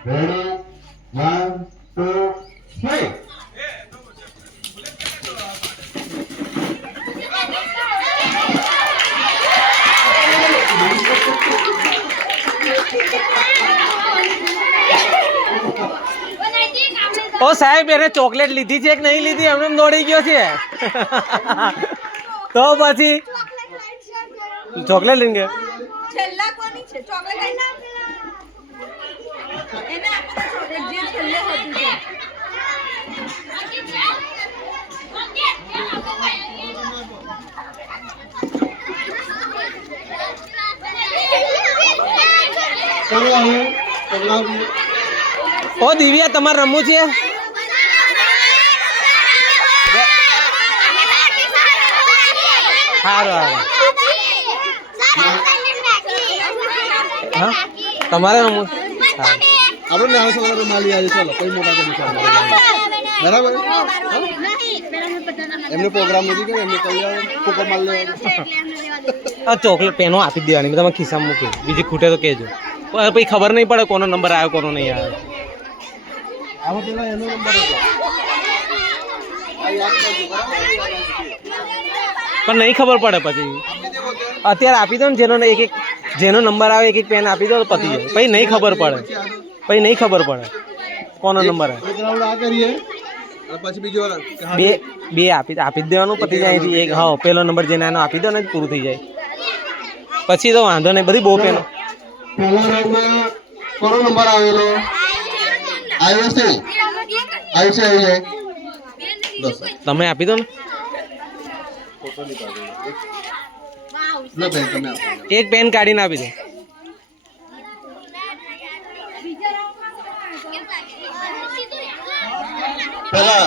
Ready? 1, 2, 3. ઓ સાહેબ એને chocolate લીધી છે કે નહીં લીધી એમને દોડી ગયો છે તો પછી ચોકલેટ લઈને ગયો છેલ્લા કોની છે ચોકલેટ આઈના એને આપણે ચોકલેટ જે છેલ્લે હતું છે ચલો હવે પ્રોગ્રામ ઓ દિવ્યા તમારે રમવું છે સારું હા તમારે રમવું હા આપણે નાના છોકરાને માલી આવી ચાલો કોઈ મોટા કરી બરાબર એમને પ્રોગ્રામ નથી કર્યો એમને કહી આવે ફૂકો માલ લેવાનો આ ચોકલેટ પેનો આપી જ દેવાની તમે ખિસ્સામાં મૂકી બીજી ખૂટે તો કહેજો પછી ખબર નહીં પડે કોનો નંબર આવ્યો કોનો નહીં આવ્યો આમાં પેલા એનો નંબર હતો આ યાદ કરજો બરાબર પણ નહીં ખબર પડે પછી અત્યારે આપી દો ને જેનો નંબર આવે એક પેન આપી દો તો પતી જાય પછી નહીં ખબર પડે પછી નહીં ખબર પડે કોનો નંબર આવે એક રાઉન્ડ આ કરીએ અને પછી બીજો બે આપી જ દેવાનું પતી જાય અહીંથી એક હા પેલો નંબર જેને એનો આપી દો ને પૂરું થઈ જાય પછી તો વાંધો નહીં બધી બહુ પેનો પહેલા રાઉન્ડમાં કોનો નંબર આવેલો આવ્યો છે આવી જાય બસ તમે આપી દો ને ના બેન તમે આપો એક પેન કાઢીને આપી દો પહેલા